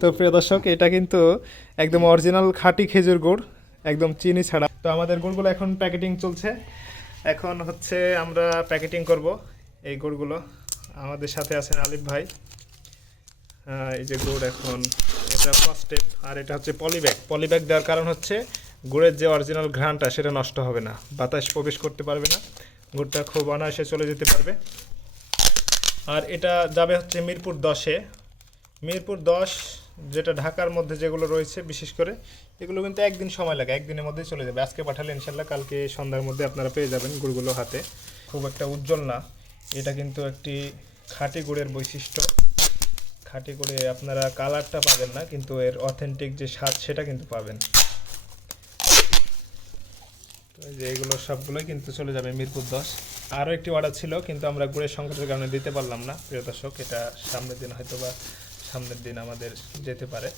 তো প্রিয় দর্শক, এটা কিন্তু একদম অরিজিনাল খাঁটি খেজুর গুড়, একদম চিনি ছাড়া। তো আমাদের গুড়গুলো এখন প্যাকেটিং চলছে। এখন হচ্ছে আমরা প্যাকেটিং করব এই গুড়গুলো। আমাদের সাথে আছেন আলিফ ভাই। এই যে গুড়, এখন এটা ফার্স্ট স্টেপ। আর এটা হচ্ছে পলিব্যাগ। পলিব্যাগ দেওয়ার কারণ হচ্ছে গুড়ের যে অরিজিনাল ঘ্রাণটা সেটা নষ্ট হবে না, বাতাস প্রবেশ করতে পারবে না, গুড়টা খুব অনায়াসে চলে যেতে পারবে। আর এটা যাবে হচ্ছে মিরপুর 10-এ। মিরপুর 10, যেটা ঢাকার মধ্যে যেগুলো রয়েছে বিশেষ করে, এগুলো কিন্তু একদিন সময় লাগে, একদিনের মধ্যেই চলে যাবে। আজকে পাঠালে ইনশাল্লাহ কালকে সন্ধ্যার মধ্যে আপনারা পেয়ে যাবেন গুড়গুলো হাতে। খুব একটা উজ্জ্বল না, এটা কিন্তু একটি খাঁটি গুড়ের বৈশিষ্ট্য। খাঁটি গুড়ে আপনারা কালারটা পাবেন না, কিন্তু এর অথেন্টিক যে স্বাদ সেটা কিন্তু পাবেন। তো এই যে এগুলো সবগুলোই কিন্তু চলে যাবে মিরপুর 10। আরও একটি অর্ডার ছিল, কিন্তু আমরা গুড়ের সংকটের কারণে দিতে পারলাম না প্রিয় দর্শক। এটা সামনের দিন হয়তো বা সামনের দিন আমাদের যেতে পারে।